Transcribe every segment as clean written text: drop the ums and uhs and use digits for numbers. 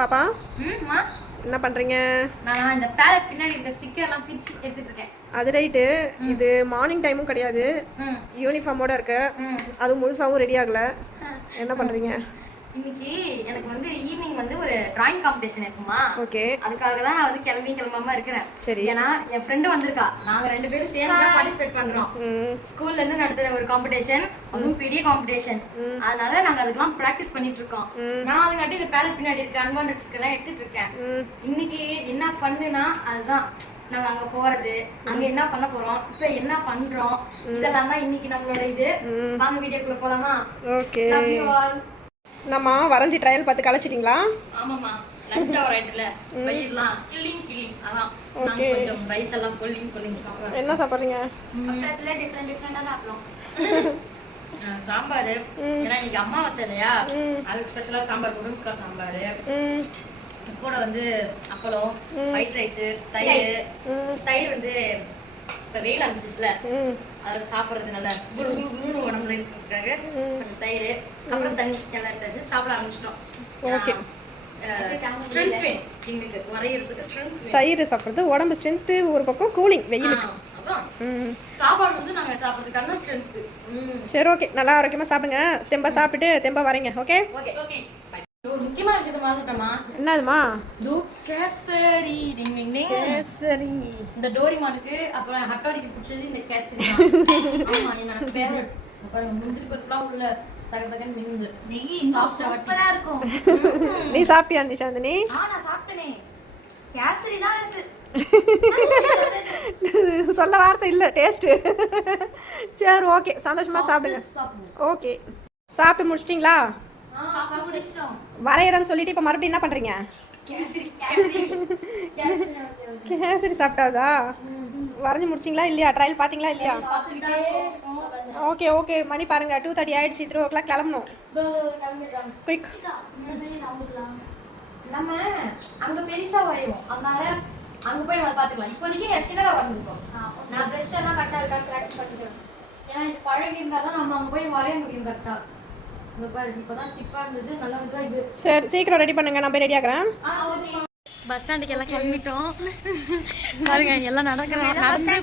பாப்பா ம்மா என்ன பண்றீங்க? நான் இந்த பேலட் பின்னாடி இந்த ஸ்டிக்கர் எல்லாம் பிரிச்சு எடுத்துட்டு இருக்கேன். அது ரைட்டு. இது மார்னிங் டைமும் கிடையாது, யூனிஃபார்மோட இருக்கு, அது முழுசாவும் ரெடி ஆகல. என்ன பண்றீங்க? இன்னைக்கு எனக்கு வந்து ஈவினிங் வந்து ஒரு டிராயிங் காம்படிஷன் இருக்குமா. ஓகே. அதுக்காக தான் நான் வந்து கிளம்பாம இருக்கிறேன். சரி. ஏன்னா என் ஃப்ரெண்டு வந்திருக்கா, நாங்க ரெண்டு பேரும் சேர்ந்து தான் பார்ட்டிசிபேட் பண்றோம். ஸ்கூல்ல இருந்து நடத்துற ஒரு காம்படிஷன், அதுவும் பெரிய காம்படிஷன். அதனால நாங்க அதுக்கெல்லாம் பிராக்டிஸ் பண்ணிட்டு இருக்கோம். நான் அதுங்காட்டி இந்த பேலட் பின்னாடி இருக்க அன்வான்டட் ஸ்டிக்கர்லாம் எடுத்துட்டு இருக்கேன். இன்னைக்கு என்ன ஃபன்னுனா அதுதான், நாங்க அங்க போறது, அங்க என்ன பண்ண போறோம், இப்ப என்ன பண்றோம், இதெல்லாம் தான் இன்னைக்கு நம்மளோட இது. வாங்க வீடியோக்குள்ள போலாமா? ஓகே. Love you all. நம்ம வரைஞ்சி ட்ரையல் பார்த்து கலைச்சிட்டீங்களா? ஆமாமா, லஞ்ச் அவர் ஆயிட்டுல பயிர்லாம் கில்லிங் அதான். நான் கொஞ்சம் ரைஸ் எல்லாம் கொல்லிங் சாப்பிடுறேன். என்ன சாப்பிடுறீங்க? பக்கத்துல டிஃபரெண்டா சாப்பிடுறோம். சாம்பார், ஏன்னா இன்னைக்கு அமாவாசை இல்லையா, அதுக்கு ஸ்பெஷலா சாம்பார், முருங்கக்காய் சாம்பார், கூட வந்து அப்பளம், ஒயிட் ரைஸ், தயிர் வந்து இப்ப வெயில் ஆரம்பிச்சிச்சுல, அதுக்கு சாப்பிடுறது நல்ல குளு உடம்புல இருக்கிறதுக்காக கொஞ்சம் தயிர், அப்புறம் தண்ணி எல்லாம் எடுத்து சாப்பிட ஆரம்பிச்சிட்டோம். தயிர் சாப்பிடுறது உடம்பு ஸ்ட்ரென்த், ஒரு பக்கம் கூலிங் வெயிலுக்கு. சாப்பாடு வந்து நாங்க சாப்பிடுறதுக்கான ஸ்ட்ரென்த். சரி, ஓகே. நல்லா ஆரோக்கியமா சாப்பிடுங்க, தெம்பா சாப்பிட்டு தெம்பா வரீங்க. Okay okay. ஒரு முக்கியமான விஷயத்தை மறந்துட்டோமா? என்னதுமா? கேசரி. டிங் டிங் டிங். கேசரி. இந்த டோரிமானுக்கு அப்புறம் ஹட்டோரிக்கு பிடிச்சது இந்த கேசரி. ஆமா, என்னோட ஃபேவரட். பாருங்க, முந்திரி பருப்புலாம் உள்ள தகதகன்னு நின்னு நெய் சூப்பரா இருக்கும். நீ சாப்பிட்டியா நிஷாந்தினி? நான் சாப்பிட்டேனே. கேசரி தான் எனக்கு சொல்ல வார்த்தை இல்ல, டேஸ்ட். சரி, ஓகே. சந்தோஷமா சாப்பிடுங்க. ஓகே. சாப்பிட்டு முடிச்சிட்டீங்களா? வரையறேன்னு சொல்லிட்டு இப்ப மறுபடியும் என்ன பண்றீங்க? கேசரி சாப்பிட்டாதா? வரைஞ்சு முடிச்சிங்களா இல்லையா? ட்ரையல் பாத்தீங்களா இல்லையா? Okay okay. மணி பாருங்க, 2:30 ஆயிடுச்சு. 3 o'clock கிளம்பணும். குயிக். நம்ம அங்க பெருசா வரைவோம், அதனால அங்க போய் நம்ம பாத்துக்கலாம். இப்போதைக்கு சின்னதா வரைஞ்சிருக்கோம். நான் பிரஷ் எல்லாம் கரெக்டா இருக்கான்னு பிராக்டிஸ் பண்ணிக்கிறேன். ஏன்னா இது பழகி இருந்தாதான் நம்ம அங்க போய் வரைய முடியும் கரெக்டா. சரி, சீக்கிரம் ரெடி பண்ணுங்க, நான் போய் ரெடி ஆகுறேன். பஸ் ஸ்டாண்டுக்கு எல்லாம் கிளம்பிட்டோம். பாருங்க, எல்லாம் நடந்து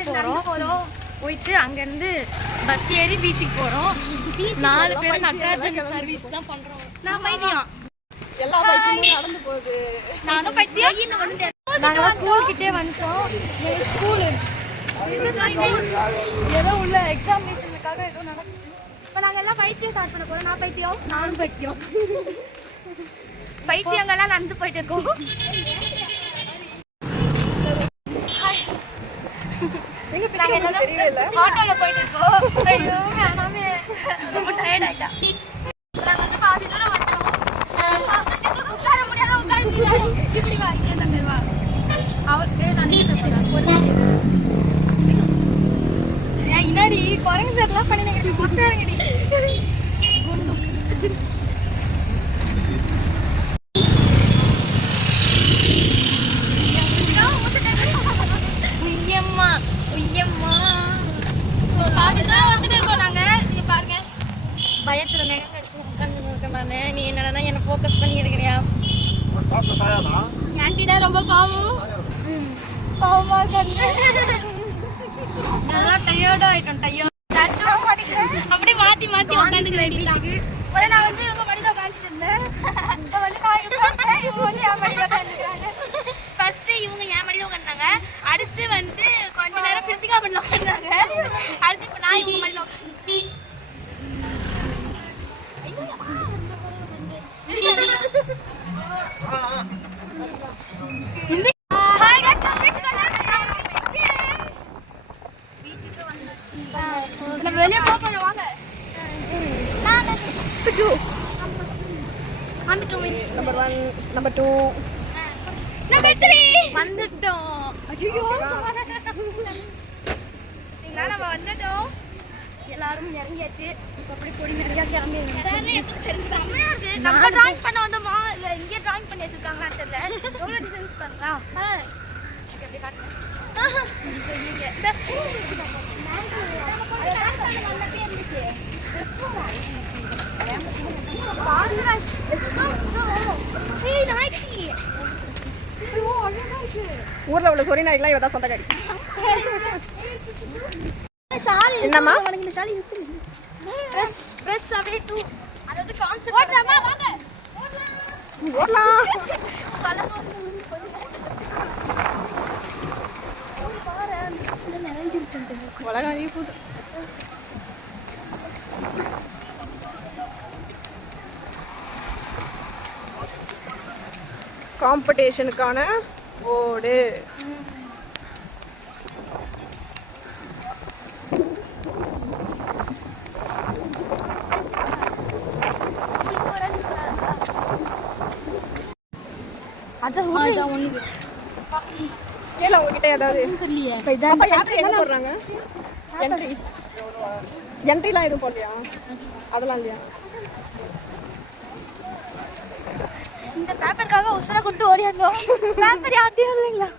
போறோம். போயிட்டு அங்க இருந்து பஸ் ஏறி பீச்சுக்கு போறோம். 4 பேரும் நடராஜன் சர்வீஸ் தான் பண்றோம். நான் பைத்தியம், எல்லா பைத்தியமும் நடந்து போகுது. நானும் பைத்தியம். நாங்க ஸ்கூல் கிட்டே வந்துட்டோம். எங்க ஸ்கூல் ஏதோ உள்ள எக்ஸாமினேஷனுக்காக ஏதோ நடக்குது. இப்போ நாங்கள் எல்லாம் பைத்தியம் ஸ்டார்ட் பண்ண போகிறோம். நான் பைத்தியம், நானும் பைத்தியம். பைத்தியங்கள்லாம் நடந்து போயிட்டு இருக்கோம். ஆட்டோவில் போயிட்டு இருக்கோம். ஐயோ வேணாமே, ரொம்ப டயர்ட் ஆயிட்டா. நாங்கள் வந்து பாதி தூரம் வந்துட்டோம். உட்கார முடியாத உட்காந்து இப்படி வா அவருக்கு இன்னாடி குரங்கு சார்லாம் பண்ணினீங்க. கொத்தாருங்கடி உய்யம்மா உய்யம்மா. ஸோ அதுதான் வந்துட்டு இருக்கோம் நாங்கள். நீங்கள் பாருங்க, பயத்தில் மேகம் அடிச்சு உட்காந்து இருக்கேன் நான். நீ என்னன்னா என்னை ஃபோக்கஸ் பண்ணி எடுக்கிறியா? ஆண்டி தான் ரொம்ப பாவமா இருக்காங்க. நல்லா டயர்டா ஆயிட்டோம். அப்படியே மாத்தி உட்காந்துக்கிறேன் பீச்சுக்கு. நான் வந்து இவங்க மடியில உட்காந்துட்டு இருந்தேன். இப்போ வந்து இவங்க வந்து என் மடியில உட்காந்துக்கிறாங்க. ஃபர்ஸ்ட் இவங்க என் மடியில உட்காந்துட்டாங்க. அடுத்து வந்து கொஞ்ச நேரம் பிரித்திகா மடியில உட்காந்துட்டாங்க. அடுத்து இப்போ நான் இவங்க மடியில உட்காந்து. வெளியே போக வாங்க. நம்பர் 1, நம்பர் 2, நம்பர் 3 வந்துட்டோம். ஐயோ நம்ம வந்துட்டோம். எல்லாரும் இறங்கியாச்சு. இப்போ அப்படி பொடி நிறையா கிளம்பி நம்ம டிராயிங் பண்ண வந்தோமா இல்லை இங்கே டிராயிங் பண்ணி வச்சிருக்காங்கன்னு தெரியல. எவ்வளோ டிசைன்ஸ் பண்ணலாம் எப்படி காட்டுறேன். ஊர்ல உள்ள சொரி நாய்க்குலாம் இவ தான் சொந்தக்காரி. என்னம்மா அதாவது கான்செப்ட் ஓடலாமா வாங்க ஓடலாம். உலகம் அழிய போகுது. காம்படிஷனுக்கான ஓடு. கேள உங்ககிட்ட ஏதாவது போடுறாங்க. என்ட்ரிலாம் எதுவும் போடலையா? அதெல்லாம் இல்லையா? இந்த பேப்பருக்காக உசர கொண்டு ஓடியாங்க. பேப்பர் யார்ட்டையும் இல்லைங்களா?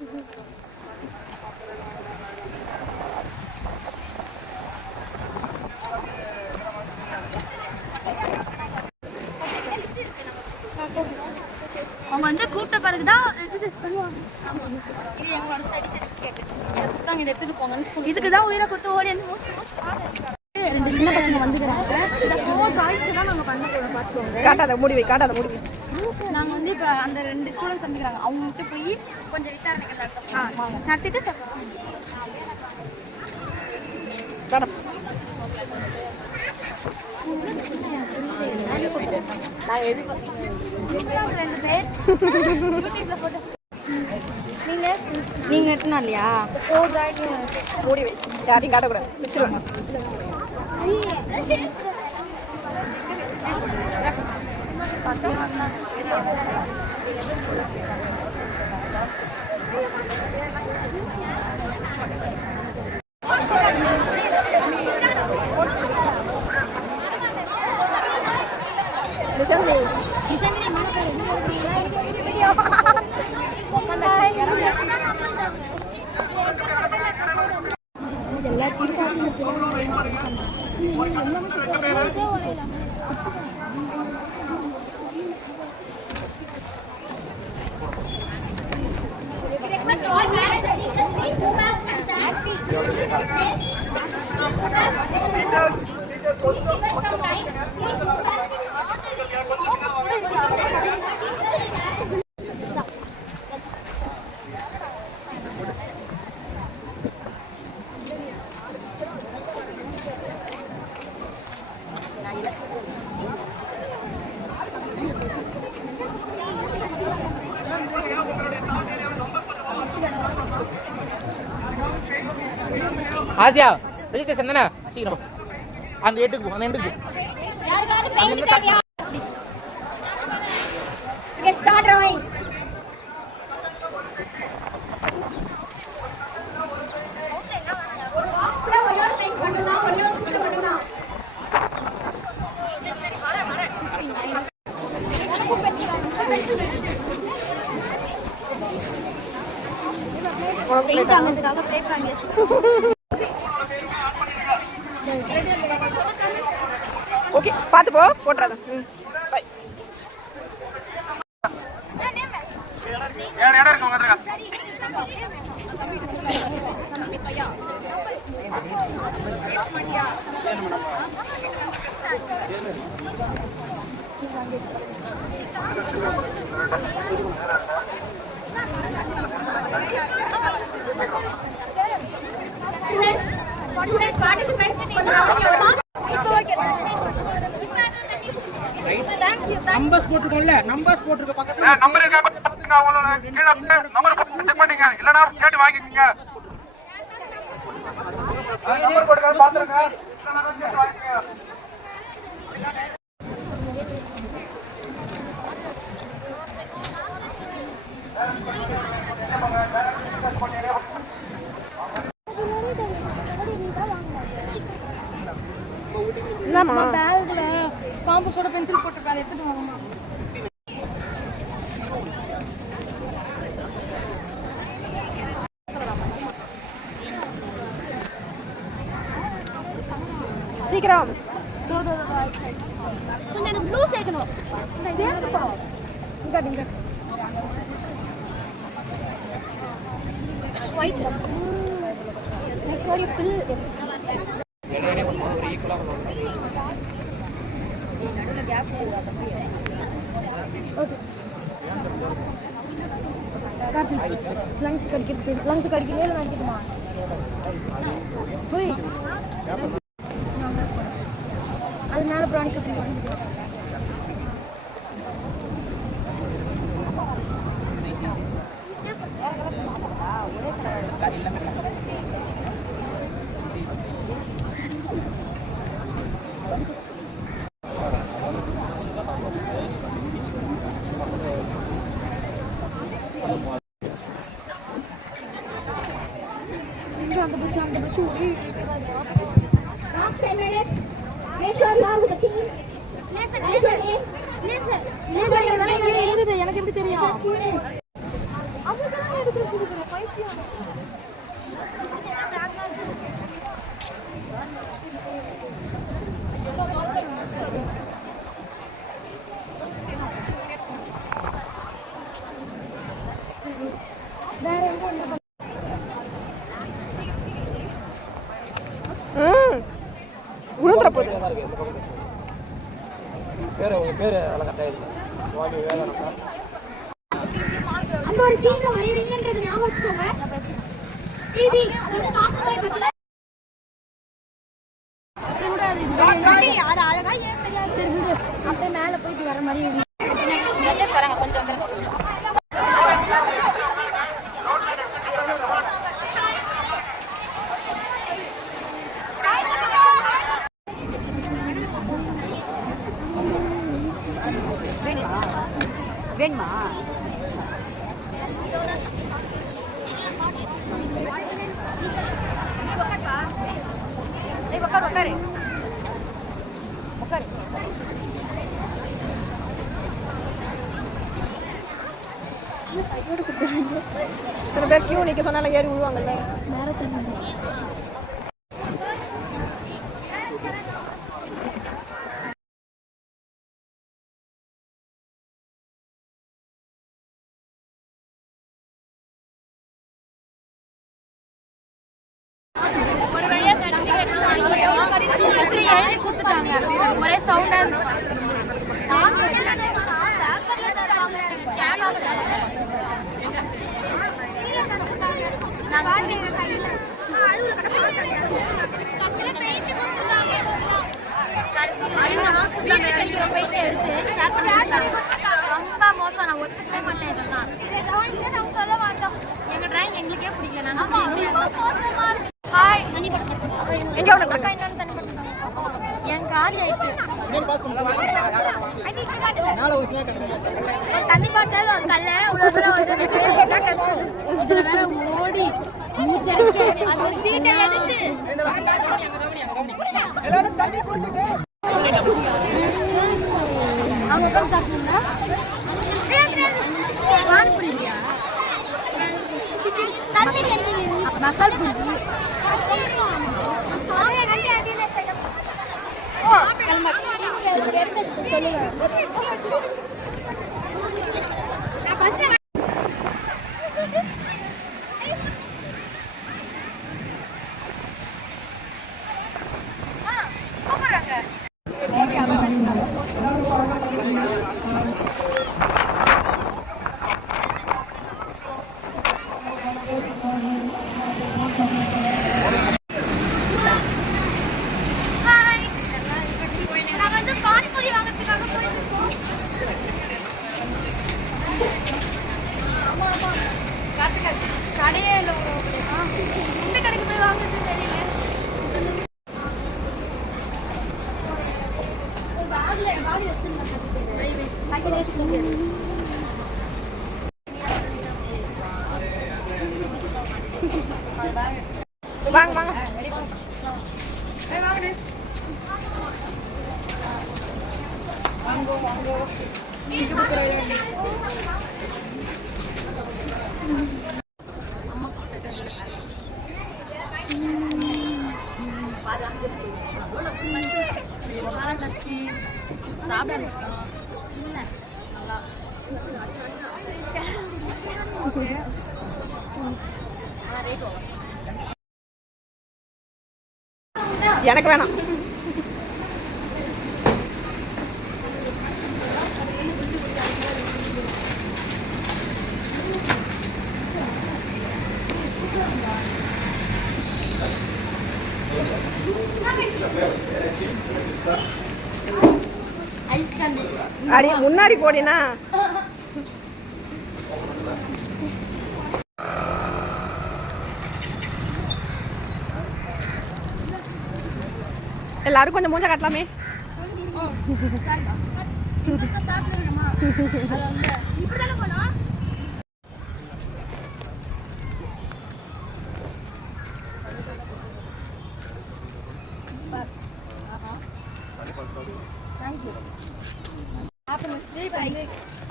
அவங்க வந்து கூப்பிட்ட பிறகுதான் எக்ஸசைஸ் பண்ணுவாங்க. இது எங்களோட ஸ்டடி சர்டிஃபிகேட். எனக்கு இதை எடுத்துட்டு போங்கன்னு ஸ்கூல். இதுக்கு தான் உயிரை கொண்டு ஓடி வந்து ரெண்டு சின்ன பசங்க வந்துக்கிறாங்க. இந்த 4 ட்ராயிங்ஸ் தான் நாங்கள் பண்ண போகிறோம். பார்த்துக்கோங்க. காட்டாத மூடி வை, காட்டாத மூடி வை. நாங்கள் வந்து இப்போ அந்த 2 ஸ்டூடெண்ட்ஸ் வந்துக்கிறாங்க. அவங்ககிட்ட போய் கொஞ்சம் விசாரணைகள் நடத்தோம். நடத்திட்டு சொல்கிறோம். நீங்க எத்தனா இல்லையா? மூடி வை, யாரையும் காட்டக்கூடாது. வச்சிருவாங்க. ஆசியா ரெஜிஸ்ட்ரேஷன் தானே சீக்கிரம் அந்த எட்டுக்கு போ, அந்த எண்டுக்கு போ. ஓகே, பார்த்து போ, போட்டுறாத. பை. யார் இடம் இருக்கு வந்துருக்கா? நம்பர்ஸ் போட்டுருக்கோம்ல, நம்பர்ஸ் போட்டுருக்க பக்கத்துல நம்பர் இருக்கா பாத்துங்க. அவங்களோட கீழ நம்பர் செக் பண்ணீங்க, இல்லனா கேட்டு வாங்கிக்கங்க. நம்பர் போட்டுங்க பாத்துங்க, இல்லனா கேட்டு வாங்கிக்கங்க. என்னம்மா பேக்ல காம்பஸோட பென்சில் போட்டுருப்பாங்க, எடுத்துட்டு வாங்கம்மா. சீக்கிரம் கொஞ்சம் எனக்கு ப்ளூ சேர்க்கணும். சேர்த்துப்பா. இங்க ஒயிட் சாரி ஃபில் ஓகே காப்பி லங்ஸ் கடிக்கிறது இல்லை வாங்கிட்டுமா போய் அது மேலே ப்ரான் கட்டி அந்த bus Last 10 minutes. Make sure you are with the team. எனக்கு எப்படி தெரியும் விழுந்துற போகுது. பேரு அழகா அந்த ஒரு டீம்ல வரீங்கன்றது ஞாபகம் வச்சுக்கோங்க. டிவி இந்த காசுல பத்தி அது அழகா ஏன் தெரியாது. சரி விடு அப்படியே மேலே போயிட்டு வர மாதிரி வராங்க கொஞ்சம் வந்துருங்க வேணுமா உட்காரு உட்காரு உட்காரு சில பேர் கியூ நிற்க சொன்னால ஏறி விழுவாங்கல்ல. எழுதி கொடுத்துட்டாங்க ஒரே சவுண்டா ரொம்ப மோசம். நான் ஒத்துக்கவே மாட்டேன் இதெல்லாம். சொல்ல மாட்டோம் எங்க டிராயிங் எங்களுக்கே பிடிக்கல. ஹாய் என் காலி ஆயிட்டு தண்ணி பார்த்தாலும் ஒரு கல்ல இவ்வளவு தூரம் வந்து இதுல வேற ஓடி மூச்சரிக்க அந்த சீட்டை எடுத்து அவங்க உட்காந்து சாப்பிட்டீங்களா வான் பிடிக்கியா மசால் பூரி கடையே இல்லை இந்த கடைக்கு போய் வாங்குறது தெரியல. வாங்க வாங்க. சாப்பிட இஷ்டம் நல்லா எனக்கு வேணாம். ஐஸ் கேண்டி அடி முன்னாடி போடினா எல்லாரும் கொஞ்சம் மூஞ்ச காட்டலாமே.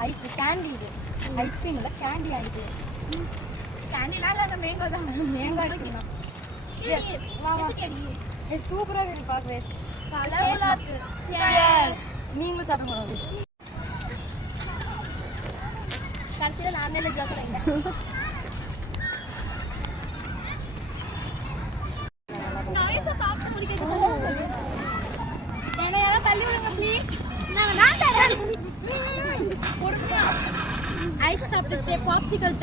ஐஸ் கேண்டி இது ஐஸ்கிரீம் இல்ல கேண்டி ஆயிடுது. கேண்டிலாம் இல்ல மேங்கோ தான். Mango ice cream. எஸ் வா வா. சூப்பரா இருக்கு பாக்கவே. கலர்ஃபுல்லா இருக்கு. Cheers. நீங்களும் சாப்பிட போறீங்க. கடைசில நானே இல்ல ஜோக்கறேன். நாய்ஸ் சாப்பிட முடியல. என்ன யாரா தள்ளி விடுங்க ப்ளீஸ். நான் தரேன். பொறுமையா. ஐஸ் சாப்பிட்டு பாப்சிகல்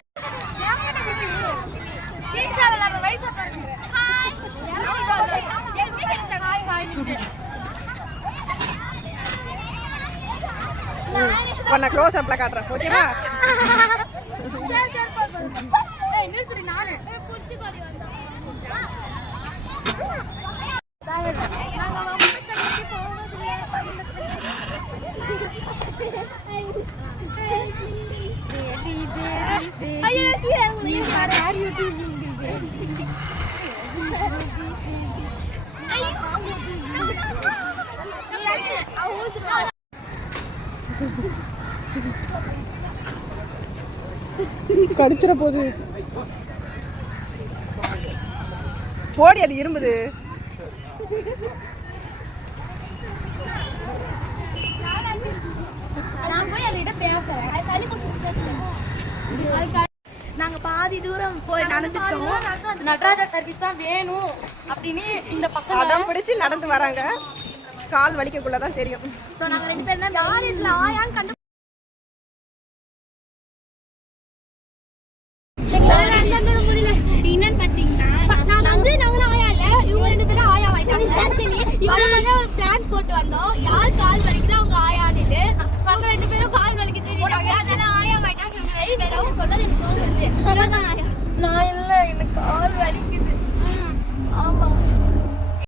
உன்னை க்ளோஸ் அப்ல காட்டுறேன். ஓகேவா? நிறுத்துறேன் நானு. கடிச்சிட போகுது. போடி, அது இரும்புது. நாங்க பாதி தூரம் போய் நடந்துட்டோம். நடராஜர் சர்வீஸ் தான் வேணும் அப்படின்னு இந்த பசங்க அடம் பிடிச்சு நடந்து வராங்க. கால் வலிக்கக்குள்ளதான் தெரியும். சோ நாங்க 2 பேரும் தான் யார் இதுல ஆயான்னு கண்டு என்னன்னு பாத்தீங்கன்னா நாங்களும் ஆயா இல்ல, இவங்க 2 பேரும் ஆயா வாய்க்காங்க. இவங்க ஒரு பிளான் போட்டு வந்தோம், யார் கால் வலிக்குதோ அவங்க ஆயான்னு. அவங்க 2 பேரும் கால் வலிக்கு தெரியுறாங்க, அதனால ஆயா வாய்க்காங்க. இவங்க 2 பேரும் சொன்னது எனக்கு தோணுது. நான் இல்ல, எனக்கு கால் வலிக்குது.